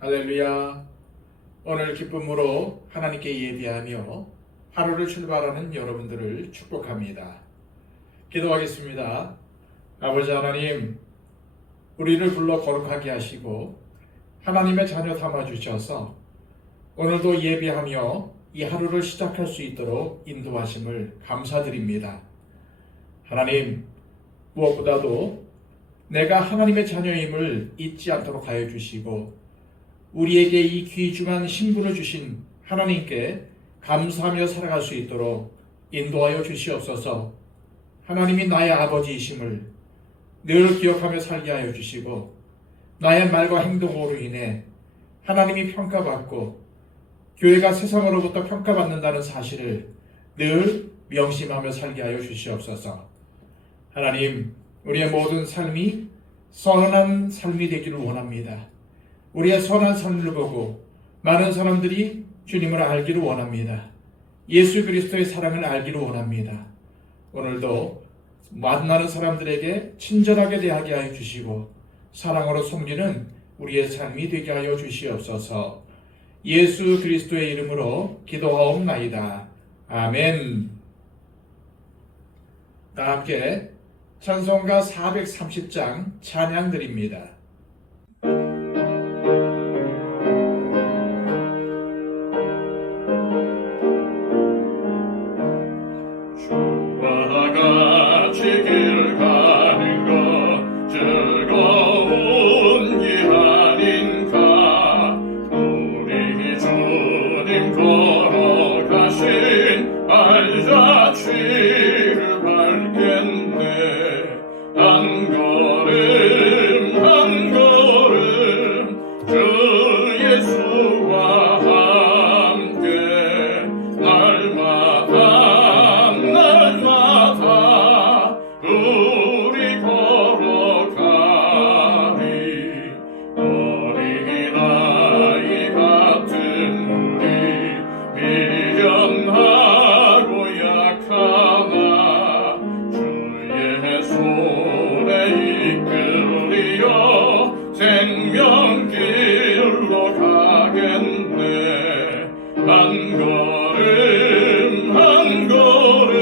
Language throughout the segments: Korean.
할렐루야. 오늘 기쁨으로 하나님께 예배하며 하루를 출발하는 여러분들을 축복합니다. 기도하겠습니다. 아버지 하나님, 우리를 불러 거룩하게 하시고 하나님의 자녀 삼아 주셔서 오늘도 예배하며 이 하루를 시작할 수 있도록 인도하심을 감사드립니다. 하나님, 무엇보다도 내가 하나님의 자녀임을 잊지 않도록 하여 주시고 우리에게 이 귀중한 신분을 주신 하나님께 감사하며 살아갈 수 있도록 인도하여 주시옵소서. 하나님이 나의 아버지이심을 늘 기억하며 살게 하여 주시고 나의 말과 행동으로 인해 하나님이 평가받고 교회가 세상으로부터 평가받는다는 사실을 늘 명심하며 살게 하여 주시옵소서. 하나님, 우리의 모든 삶이 선한 삶이 되기를 원합니다. 우리의 선한 삶을 보고 많은 사람들이 주님을 알기를 원합니다. 예수 그리스도의 사랑을 알기를 원합니다. 오늘도 만나는 사람들에게 친절하게 대하게 하여 주시고 사랑으로 섬기는 우리의 삶이 되게 하여 주시옵소서. 예수 그리스도의 이름으로 기도하옵나이다. 아멘. 다 함께 찬송가 430장 찬양 드립니다. 생명길로 가겠네. 한 걸음 한 걸음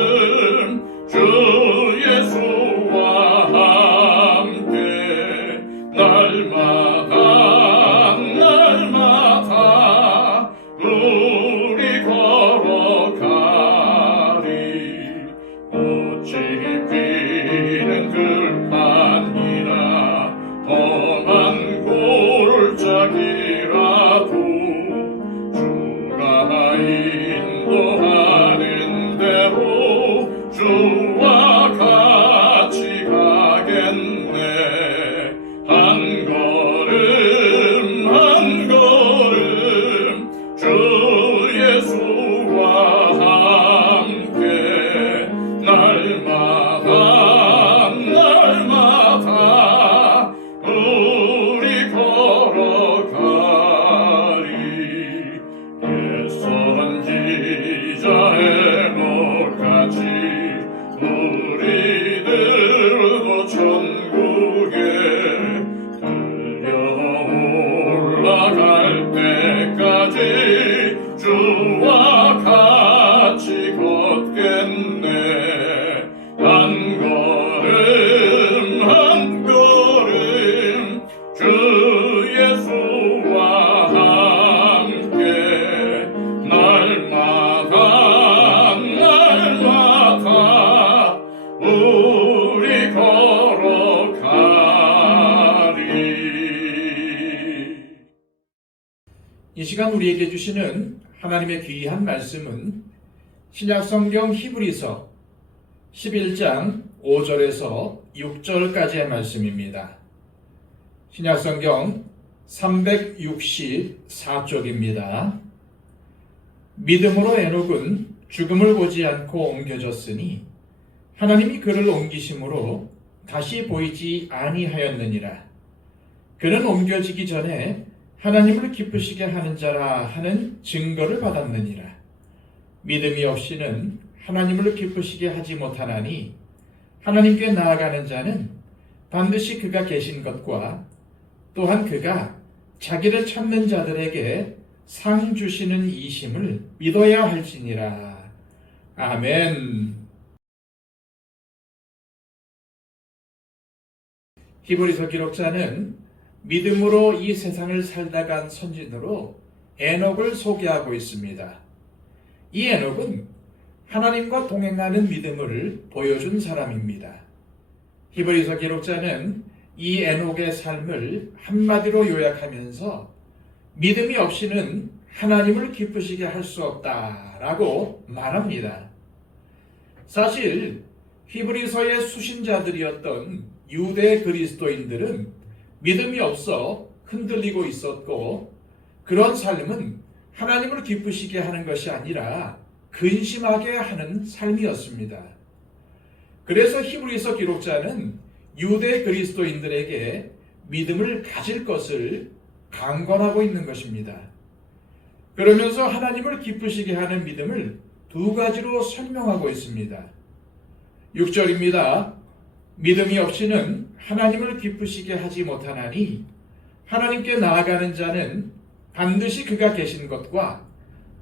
주 예수와 함께 날마다 우리 걸어가리. 어찌 비는 들판이나 험한 골짜기라도 주가 인도하는 대로 주와 같이 가겠네. 한 걸음 한 걸음 주 예수와 함께 날마다 우리 걸어가리. 옛 선지자의 못까지 우리들도 천국에 들려올라갈 때까지 주와 같이 걷겠네. 한 걸음 한 걸음 주 예수와 함께 날마다 우리 걸어가리. 이 시간 우리에게 주시는 하나님의 귀한 말씀은 신약성경 히브리서 11장 5절에서 6절까지의 말씀입니다. 신약성경 364쪽입니다. 믿음으로 에녹은 죽음을 보지 않고 옮겨졌으니 하나님이 그를 옮기심으로 다시 보이지 아니하였느니라. 그는 옮겨지기 전에 하나님을 기쁘시게 하는 자라 하는 증거를 받았느니라. 믿음이 없이는 하나님을 기쁘시게 하지 못하나니 하나님께 나아가는 자는 반드시 그가 계신 것과 또한 그가 자기를 찾는 자들에게 상 주시는 이심을 믿어야 할지니라. 아멘. 히브리서 기록자는 믿음으로 이 세상을 살다 간 선진으로 에녹을 소개하고 있습니다. 이 에녹은 하나님과 동행하는 믿음을 보여준 사람입니다. 히브리서 기록자는 이 에녹의 삶을 한마디로 요약하면서 믿음이 없이는 하나님을 기쁘시게 할 수 없다라고 말합니다. 사실 히브리서의 수신자들이었던 유대 그리스도인들은 믿음이 없어 흔들리고 있었고, 그런 삶은 하나님을 기쁘시게 하는 것이 아니라 근심하게 하는 삶이었습니다. 그래서 히브리서 기록자는 유대 그리스도인들에게 믿음을 가질 것을 강권하고 있는 것입니다. 그러면서 하나님을 기쁘시게 하는 믿음을 두 가지로 설명하고 있습니다. 6절입니다. 믿음이 없이는 하나님을 기쁘시게 하지 못하나니 하나님께 나아가는 자는 반드시 그가 계신 것과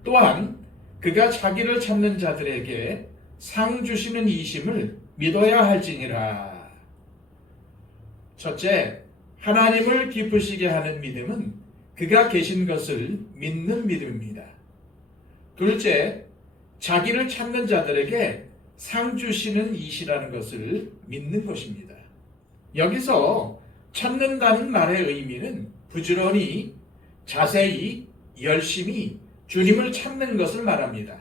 또한 그가 자기를 찾는 자들에게 상 주시는 이심을 믿어야 할지니라. 첫째, 하나님을 기쁘시게 하는 믿음은 그가 계신 것을 믿는 믿음입니다. 둘째, 자기를 찾는 자들에게 상 주시는 이시라는 것을 믿는 것입니다. 여기서 찾는다는 말의 의미는 부지런히, 자세히, 열심히 주님을 찾는 것을 말합니다.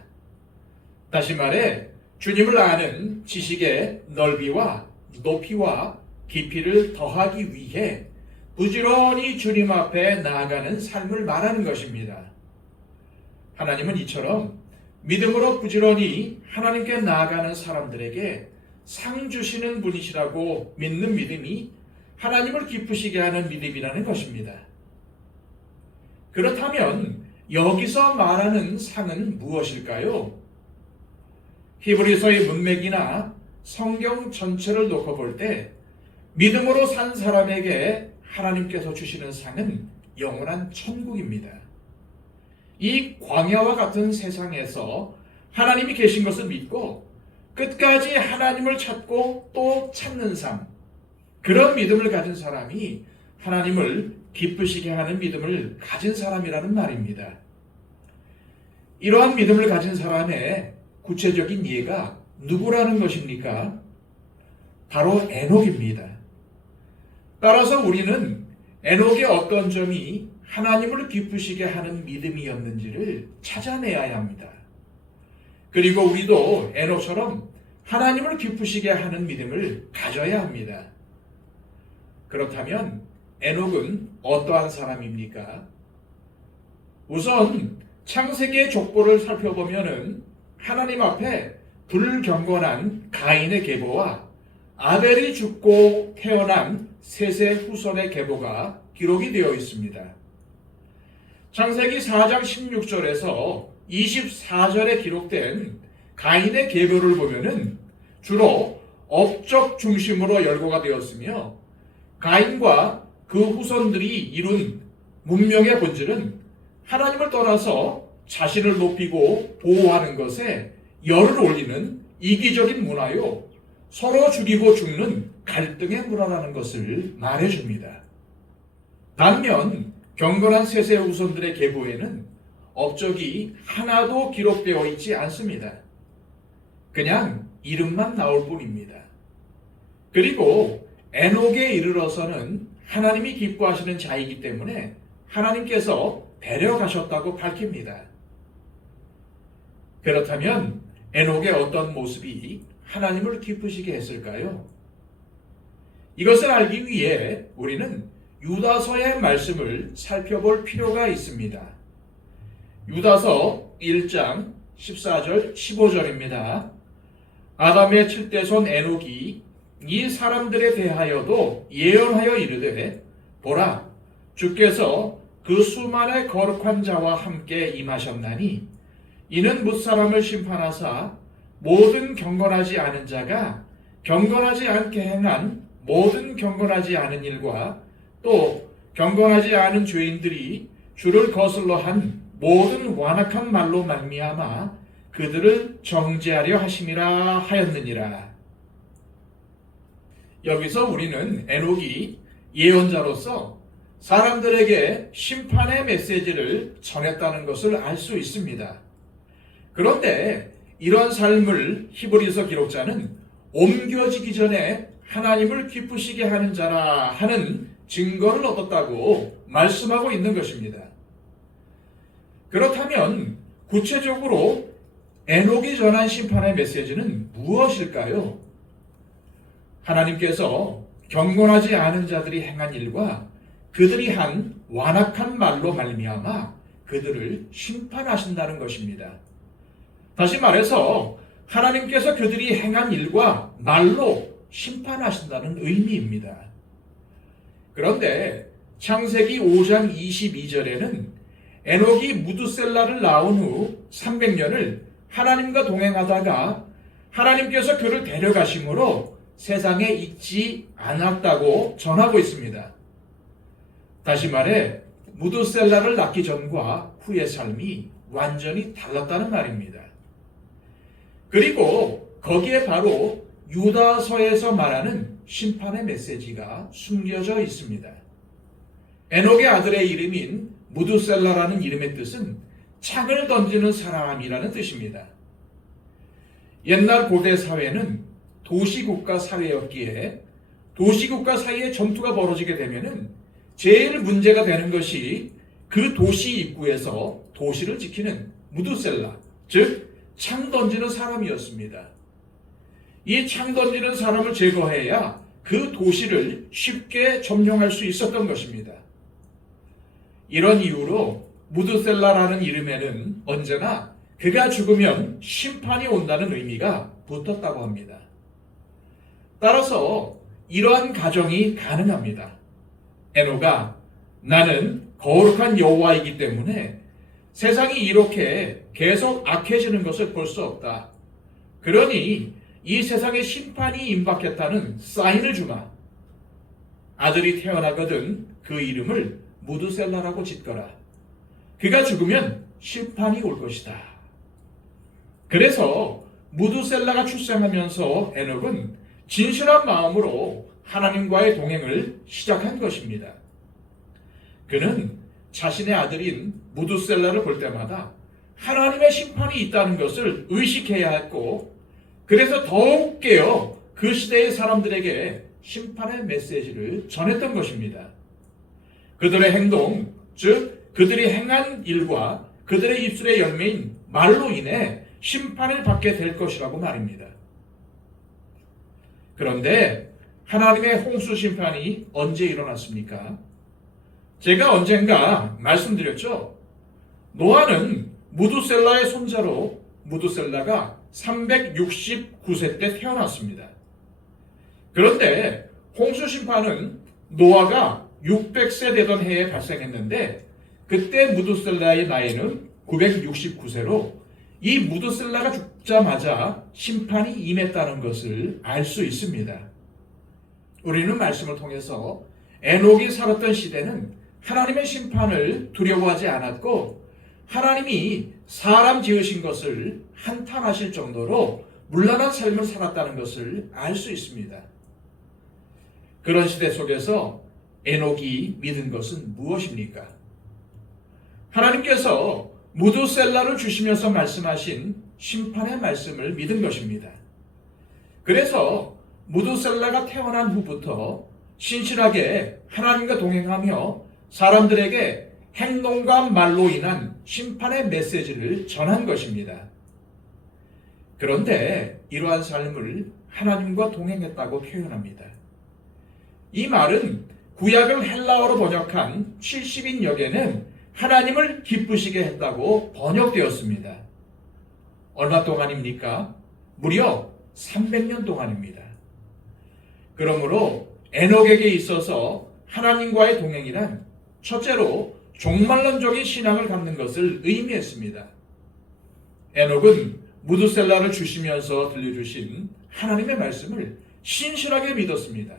다시 말해 주님을 아는 지식의 넓이와 높이와 깊이를 더하기 위해 부지런히 주님 앞에 나아가는 삶을 말하는 것입니다. 하나님은 이처럼 믿음으로 부지런히 하나님께 나아가는 사람들에게 상 주시는 분이시라고 믿는 믿음이 하나님을 기쁘시게 하는 믿음이라는 것입니다. 그렇다면 여기서 말하는 상은 무엇일까요? 히브리서의 문맥이나 성경 전체를 놓고 볼 때 믿음으로 산 사람에게 하나님께서 주시는 상은 영원한 천국입니다. 이 광야와 같은 세상에서 하나님이 계신 것을 믿고 끝까지 하나님을 찾고 또 찾는 삶, 그런 믿음을 가진 사람이 하나님을 기쁘시게 하는 믿음을 가진 사람이라는 말입니다. 이러한 믿음을 가진 사람의 구체적인 예가 누구라는 것입니까? 바로 에녹입니다. 따라서 우리는 에녹의 어떤 점이 하나님을 기쁘시게 하는 믿음이었는지를 찾아내야 합니다. 그리고 우리도 에녹처럼 하나님을 기쁘시게 하는 믿음을 가져야 합니다. 그렇다면 에녹은 어떠한 사람입니까? 우선 창세기의 족보를 살펴보면은 하나님 앞에 불경건한 가인의 계보와 아벨이 죽고 태어난 셋의 후손의 계보가 기록이 되어 있습니다. 창세기 4장 16절에서 24절에 기록된 가인의 계보를 보면은 주로 업적 중심으로 열거가 되었으며, 가인과 그 후손들이 이룬 문명의 본질은 하나님을 떠나서 자신을 높이고 보호하는 것에 열을 올리는 이기적인 문화요, 서로 죽이고 죽는 갈등의 문화라는 것을 말해줍니다. 반면 경건한 셋의 후손들의 계보에는 업적이 하나도 기록되어 있지 않습니다. 그냥 이름만 나올 뿐입니다. 그리고 에녹에 이르러서는 하나님이 기뻐하시는 자이기 때문에 하나님께서 데려가셨다고 밝힙니다. 그렇다면 에녹의 어떤 모습이 하나님을 기쁘시게 했을까요? 이것을 알기 위해 우리는 유다서의 말씀을 살펴볼 필요가 있습니다. 유다서 1장 14절 15절입니다. 아담의 7대손 에녹이 이 사람들에 대하여도 예언하여 이르되, 보라, 주께서 그 수많은 거룩한 자와 함께 임하셨나니 이는 뭇사람을 심판하사 모든 경건하지 않은 자가 경건하지 않게 행한 모든 경건하지 않은 일과 또 경건하지 않은 죄인들이 주를 거슬러 한 모든 완악한 말로 말미암아 그들을 정죄하려 하심이라 하였느니라. 여기서 우리는 에녹이 예언자로서 사람들에게 심판의 메시지를 전했다는 것을 알 수 있습니다. 그런데 이런 삶을 히브리서 기록자는 옮겨지기 전에 하나님을 기쁘시게 하는 자라 하는 증거를 얻었다고 말씀하고 있는 것입니다. 그렇다면 구체적으로 에녹이 전한 심판의 메시지는 무엇일까요? 하나님께서 경건하지 않은 자들이 행한 일과 그들이 한 완악한 말로 말미암아 그들을 심판하신다는 것입니다. 다시 말해서 하나님께서 그들이 행한 일과 말로 심판하신다는 의미입니다. 그런데 창세기 5장 22절에는 에녹이 무두셀라를 낳은 후 300년을 하나님과 동행하다가 하나님께서 그를 데려가심으로 세상에 있지 않았다고 전하고 있습니다. 다시 말해 무두셀라를 낳기 전과 후의 삶이 완전히 달랐다는 말입니다. 그리고 거기에 바로 유다서에서 말하는 심판의 메시지가 숨겨져 있습니다. 에녹의 아들의 이름인 무두셀라라는 이름의 뜻은 창을 던지는 사람이라는 뜻입니다. 옛날 고대 사회는 도시국가 사회였기에 도시국가 사이에 전투가 벌어지게 되면은 제일 문제가 되는 것이 그 도시 입구에서 도시를 지키는 무두셀라, 즉 창 던지는 사람이었습니다. 이 창 던지는 사람을 제거해야 그 도시를 쉽게 점령할 수 있었던 것입니다. 이런 이유로 무두셀라라는 이름에는 언제나 그가 죽으면 심판이 온다는 의미가 붙었다고 합니다. 따라서 이러한 가정이 가능합니다. 에녹아, 나는 거룩한 여호와이기 때문에 세상이 이렇게 계속 악해지는 것을 볼 수 없다. 그러니 이 세상에 심판이 임박했다는 사인을 주마. 아들이 태어나거든 그 이름을 무두셀라라고 짓거라. 그가 죽으면 심판이 올 것이다. 그래서 무두셀라가 출생하면서 에녹은 진실한 마음으로 하나님과의 동행을 시작한 것입니다. 그는 자신의 아들인 무두셀라를 볼 때마다 하나님의 심판이 있다는 것을 의식해야 했고, 그래서 더욱 깨어 그 시대의 사람들에게 심판의 메시지를 전했던 것입니다. 그들의 행동, 즉 그들이 행한 일과 그들의 입술의 열매인 말로 인해 심판을 받게 될 것이라고 말입니다. 그런데 하나님의 홍수 심판이 언제 일어났습니까? 제가 언젠가 말씀드렸죠. 노아는 무두셀라의 손자로 무두셀라가 369세 때 태어났습니다. 그런데 홍수 심판은 노아가 600세 되던 해에 발생했는데 그때 무두셀라의 나이는 969세로 이 무두셀라가 죽자마자 심판이 임했다는 것을 알 수 있습니다. 우리는 말씀을 통해서 에녹이 살았던 시대는 하나님의 심판을 두려워하지 않았고 하나님이 사람 지으신 것을 한탄하실 정도로 문란한 삶을 살았다는 것을 알 수 있습니다. 그런 시대 속에서 에녹이 믿은 것은 무엇입니까? 하나님께서 무두셀라를 주시면서 말씀하신 심판의 말씀을 믿은 것입니다. 그래서 무두셀라가 태어난 후부터 신실하게 하나님과 동행하며 사람들에게 행동과 말로 인한 심판의 메시지를 전한 것입니다. 그런데 이러한 삶을 하나님과 동행했다고 표현합니다. 이 말은 구약을 헬라어로 번역한 70인역에는 하나님을 기쁘시게 했다고 번역되었습니다. 얼마 동안입니까? 무려 300년 동안입니다. 그러므로 에녹에게 있어서 하나님과의 동행이란 첫째로 종말론적인 신앙을 갖는 것을 의미했습니다. 에녹은 무두셀라를 주시면서 들려주신 하나님의 말씀을 신실하게 믿었습니다.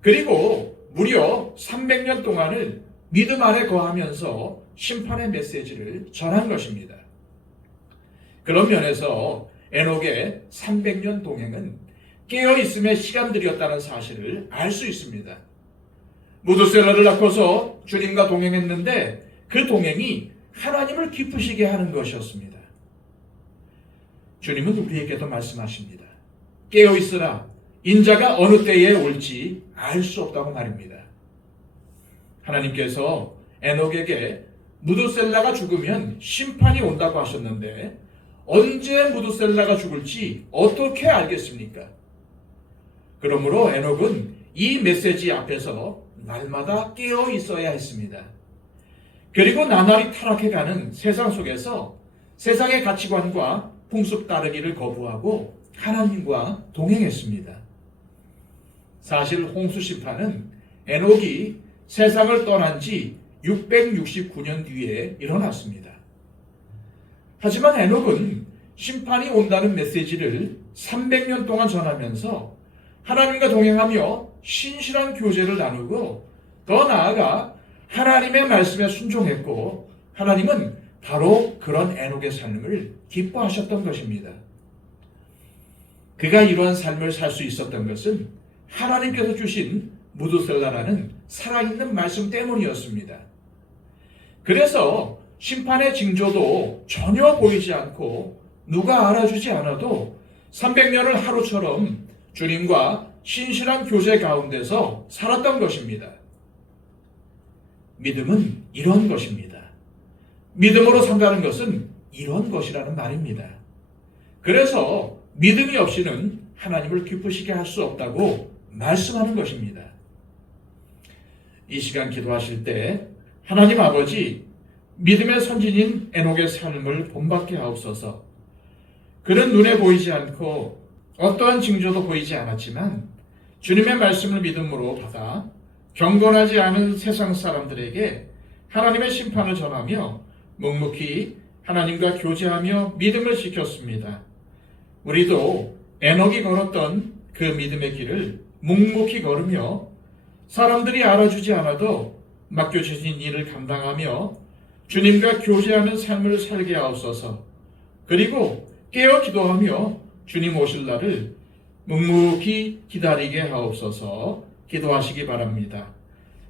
그리고 무려 300년 동안을 믿음 안에 거하면서 심판의 메시지를 전한 것입니다. 그런 면에서 에녹의 300년 동행은 깨어있음의 시간들이었다는 사실을 알 수 있습니다. 무드셀라를 낳고서 주님과 동행했는데 그 동행이 하나님을 기쁘시게 하는 것이었습니다. 주님은 우리에게도 말씀하십니다. 깨어있으라. 인자가 어느 때에 올지 알 수 없다고 말입니다. 하나님께서 에녹에게 무드셀라가 죽으면 심판이 온다고 하셨는데 언제 무드셀라가 죽을지 어떻게 알겠습니까? 그러므로 에녹은 이 메시지 앞에서 날마다 깨어 있어야 했습니다. 그리고 나날이 타락해가는 세상 속에서 세상의 가치관과 풍습 따르기를 거부하고 하나님과 동행했습니다. 사실 홍수 심판은 에녹이 세상을 떠난 지 669년 뒤에 일어났습니다. 하지만 에녹은 심판이 온다는 메시지를 300년 동안 전하면서 하나님과 동행하며 신실한 교제를 나누고 더 나아가 하나님의 말씀에 순종했고 하나님은 바로 그런 에녹의 삶을 기뻐하셨던 것입니다. 그가 이러한 삶을 살 수 있었던 것은 하나님께서 주신 무드셀라라는 살아있는 말씀 때문이었습니다. 그래서 심판의 징조도 전혀 보이지 않고 누가 알아주지 않아도 300년을 하루처럼 주님과 신실한 교제 가운데서 살았던 것입니다. 믿음은 이런 것입니다. 믿음으로 산다는 것은 이런 것이라는 말입니다. 그래서 믿음이 없이는 하나님을 기쁘시게 할 수 없다고 말씀하는 것입니다. 이 시간 기도하실 때 하나님 아버지, 믿음의 선진인 에녹의 삶을 본받게 하옵소서. 그는 눈에 보이지 않고 어떠한 징조도 보이지 않았지만 주님의 말씀을 믿음으로 받아 경건하지 않은 세상 사람들에게 하나님의 심판을 전하며 묵묵히 하나님과 교제하며 믿음을 지켰습니다. 우리도 에녹이 걸었던 그 믿음의 길을 묵묵히 걸으며 사람들이 알아주지 않아도 맡겨주신 일을 감당하며 주님과 교제하는 삶을 살게 하옵소서. 그리고 깨어 기도하며 주님 오실 날을 묵묵히 기다리게 하옵소서. 기도하시기 바랍니다.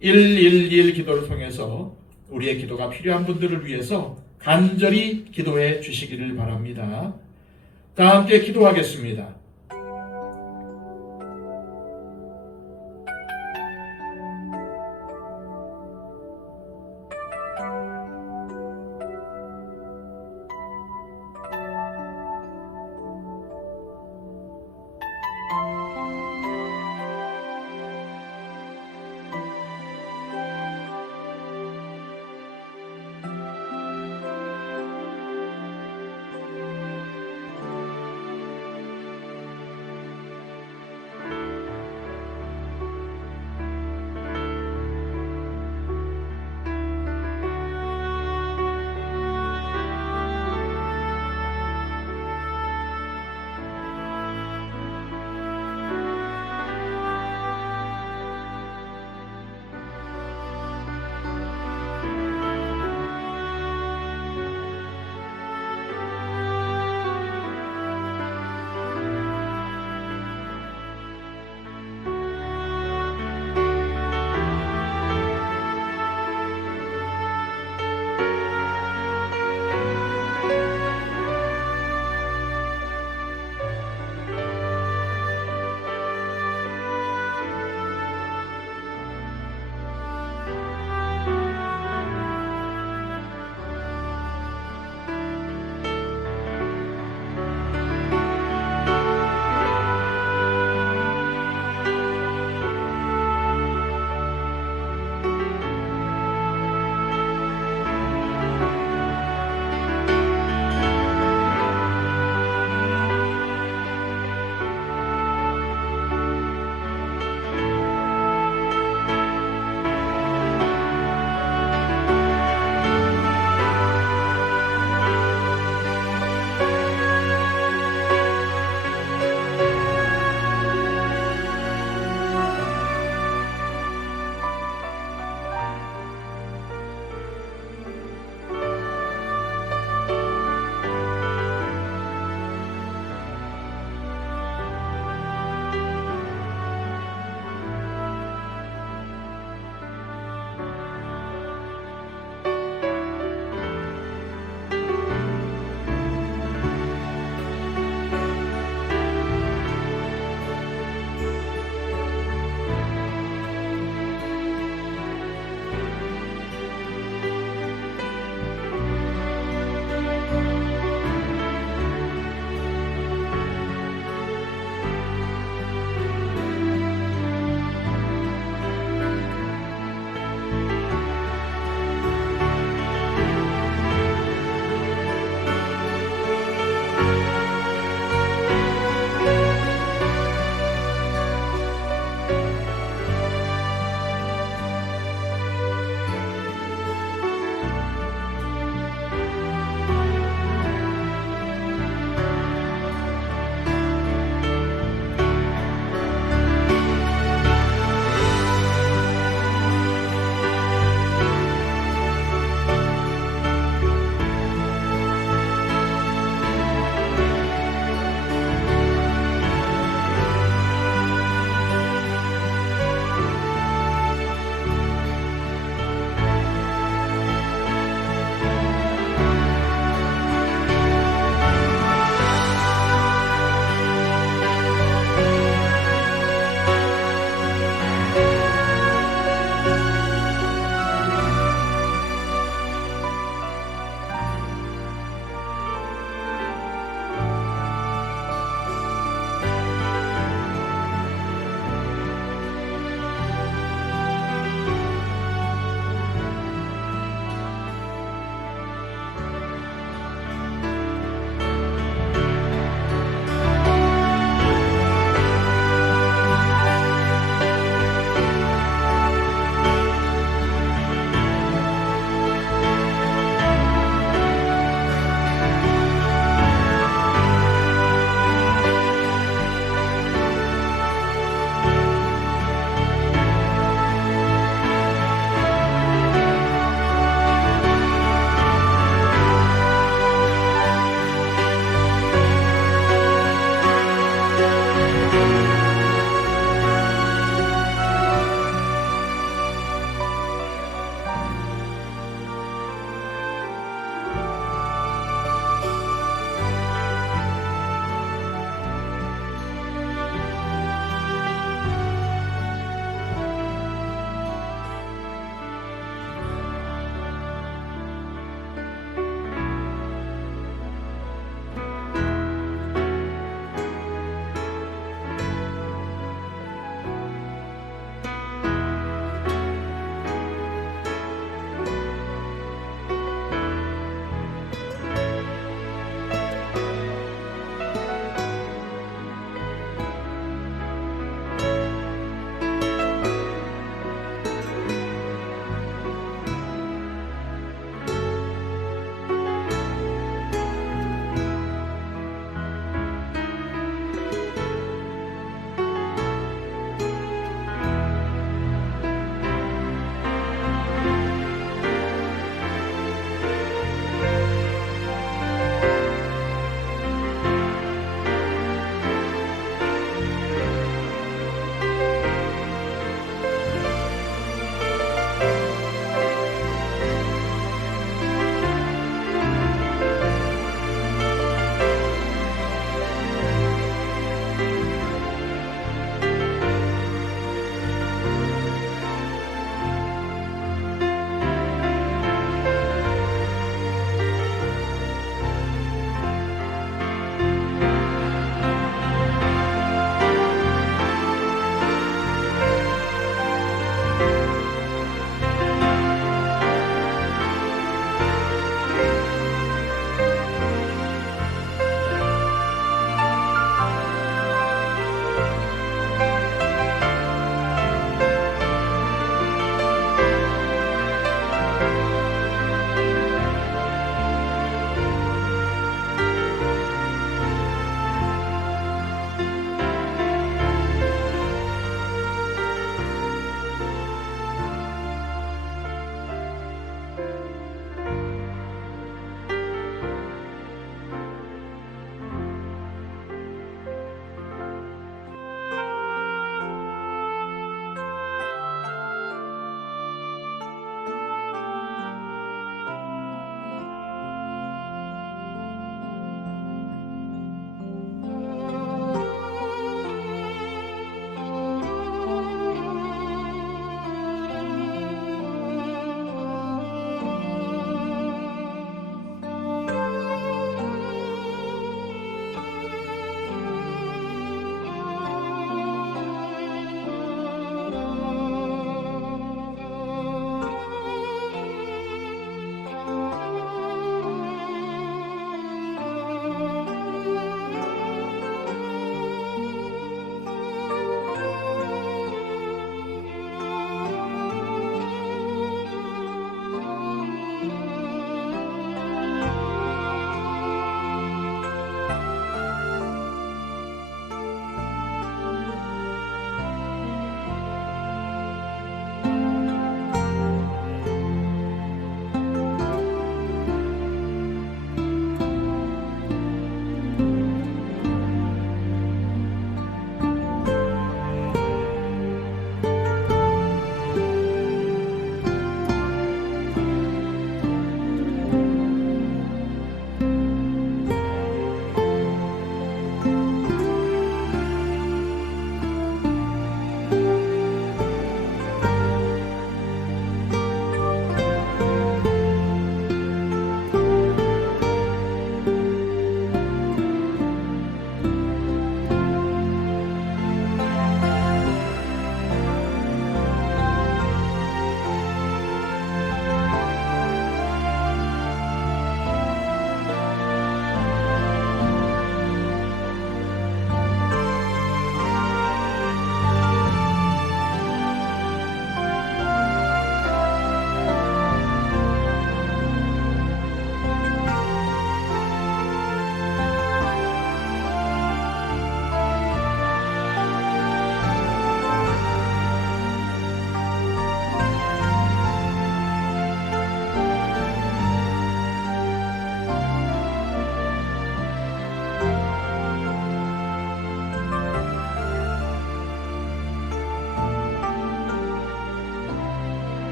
111 기도를 통해서 우리의 기도가 필요한 분들을 위해서 간절히 기도해 주시기를 바랍니다. 다 함께 기도하겠습니다.